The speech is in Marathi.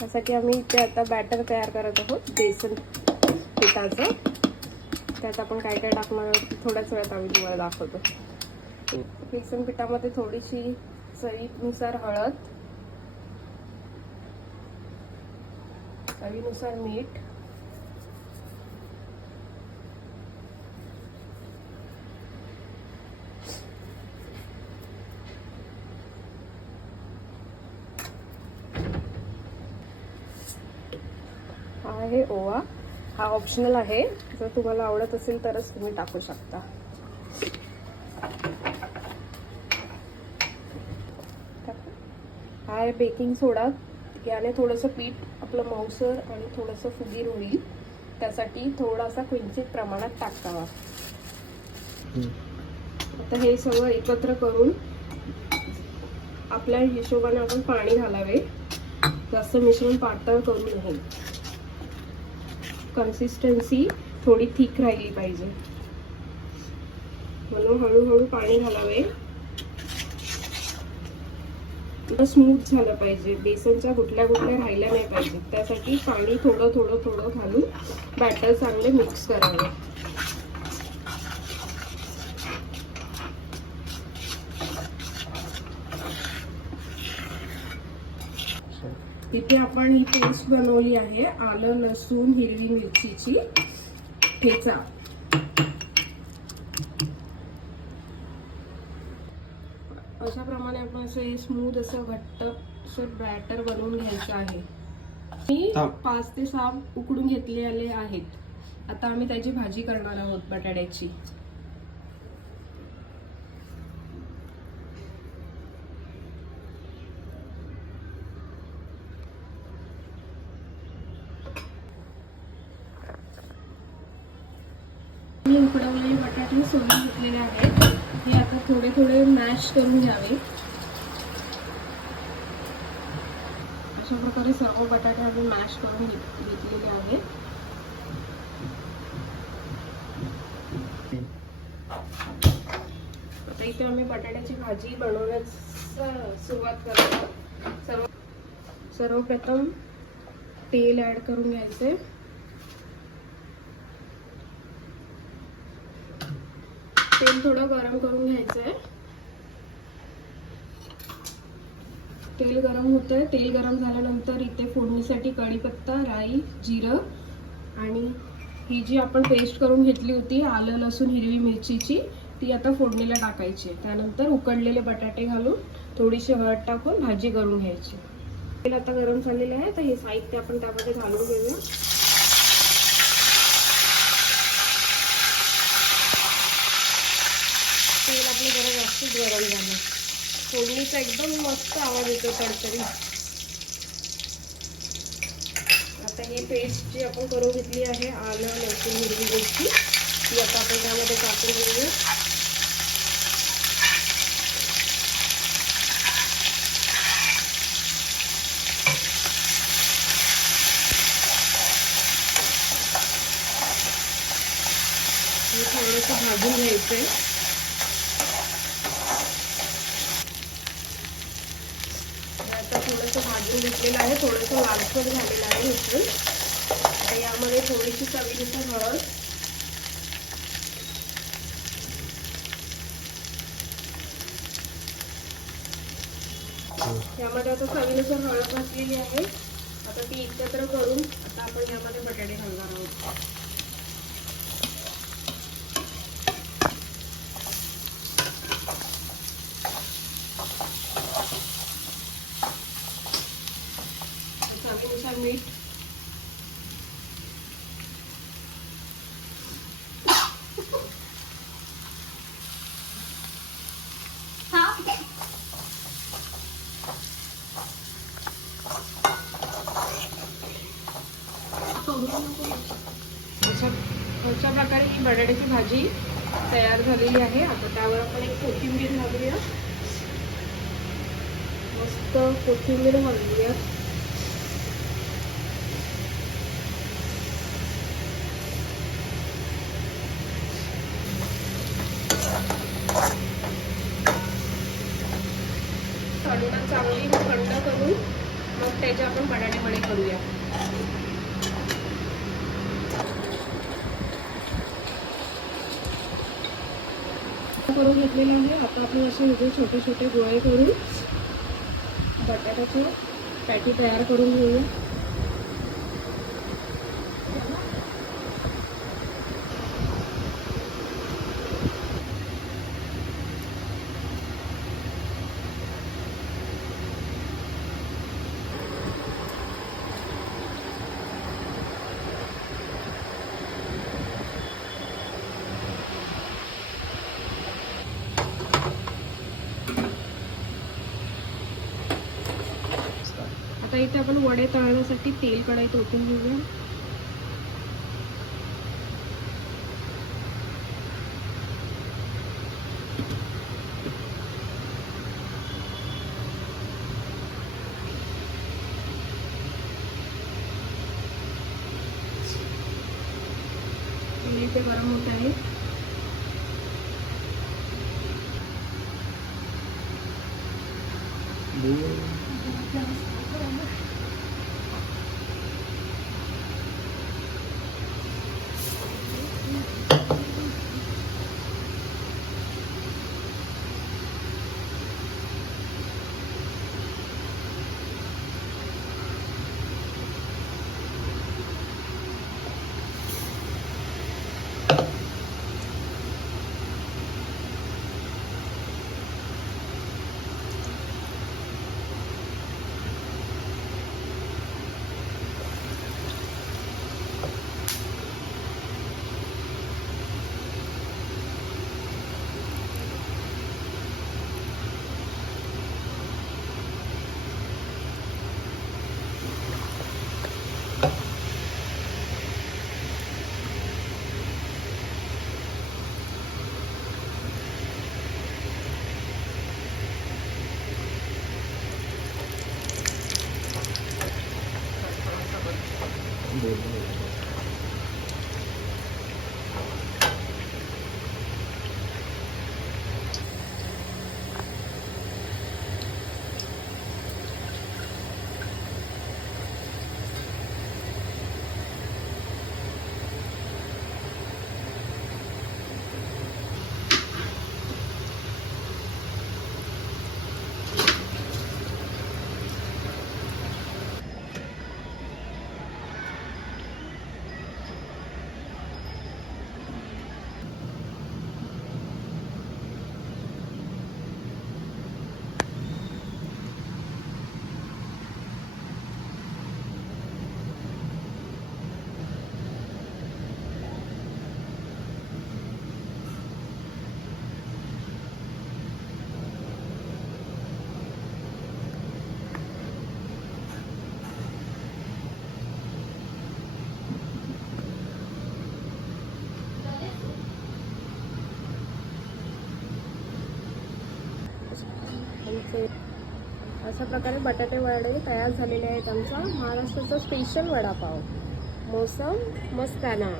त्यासाठी आम्ही इथे आता बॅटर तयार करत आहोत बेसन पिठाचं. त्यात आपण काय काय टाकणार आहोत थोड्याच वेळात आम्ही तुम्हाला दाखवतो. बेसन पिठामध्ये थोडीशी चवीनुसार हळद, चवीनुसार मीठ, हा आहे ओवा. हा ऑप्शनल आहे, जर तुम्हाला आवडत असेल तरच तुम्ही टाकू शकता. हा आहे बेकिंग सोडा. याने थोडंसं पीठ आपलं मऊसर आणि थोडंसं फुगीर होईल, त्यासाठी थोडासा किंचित प्रमाणात टाकावा. आता हे सगळं एकत्र करून आपल्या हिशोबाने आपण पाणी घालावे. जास्त मिश्रण पातळ करू नये. कन्सिस्टन्सी थोडी थिक राहिली पाहिजे म्हणून हळूहळू पाणी घालावे. स्मूथ झालं पाहिजे, बेसनच्या गुठल्या गुठल्या राहिल्या नाही पाहिजे, त्यासाठी पाणी थोडं थोडं थोडं घालून बॅटर चांगले मिक्स करावे. इथे आपण ही पेस्ट बनवली आहे आलं लसूण हिरवी मिरचीची ठेचा. अशा प्रमाणे आपण असं स्मूथ असं घट्ट असं बॅटर बनवून घ्यायचं आहे. मी 5 ते 6 उकडून घेतलेले आहेत. आता आम्ही त्याची भाजी करणार आहोत बटाट्याची. मी उकडवलेले बटाटे सोलून घेतलेले आहेत. हे आता थोडे थोडे मॅश करून घ्यावे. अशा प्रकारे सर्व बटाटे आम्ही मॅश करून घेतलेले आहेत. आता इथे आम्ही बटाट्याची भाजी बनवण्यास सुरुवात करतो. सर्वप्रथम तेल ऍड करून घ्यायचे. तेल थोडं गरम करून घ्यायचंय. तेल गरम होतंय. तेल गरम झाल्यानंतर इथे फोडणीसाठी कढीपत्ता, राई, जिरं आणि ही जी आपण पेस्ट करून घेतली होती आलं लसूण हिरवी मिरचीची, ती आता फोडणीला टाकायची. त्यानंतर उकडलेले बटाटे घालून थोडीशी हळद टाकून भाजी करून घ्यायची. तेल आता गरम झालेलं आहे, तर हे साहित्य आपण त्यामध्ये घालून घेऊया. तेल आपलं जरा जास्त गरम झालं. फोडणीचा एकदम मस्त आवाज येतो तडतडीत. आता ही पेस्ट जी आपण करून घेतली आहे आलं लसूण हिरवी मिरची, ती आता आपण त्यामध्ये टाकून घेऊया. हे थोडंसं भाजून घ्यायचंय. थोडंसं भाजून घेतलेलं आहे, थोडंसं लालसर झालेलं आहे मिश्रण. आता यामध्ये थोडीशी चवीनुसार हळद, यामध्ये आता चवीनुसार हळद घातलेली आहे. आता ती एकत्र करून आता आपण यामध्ये बटाटे घालणार आहोत. चवीनुसार मीठ, अशा प्रकारे ही बटाट्याची भाजी तयार झालेली आहे. आता त्यावर आपण एक कोथिंबीर घालूया. मस्त कोथिंबीर घालूया. चांगली थंड करून मग त्याचे आपण बटाटे वडे करूया. करून घेतलेले आहे. आता आपण असे म्हणजे छोटे छोटे गोळे करून बटाट्याची पॅटी तयार करून घेऊया. आता इथे आपण वडे तळण्यासाठी तेल कढईत ओतून घेऊया. तेल इथे गरम होत आहे. अशा प्रकारे बटाटे वडे तयार झालेले आहेत. आमचा महाराष्ट्राचा स्पेशल वडापाव, मौसम मस्ताना.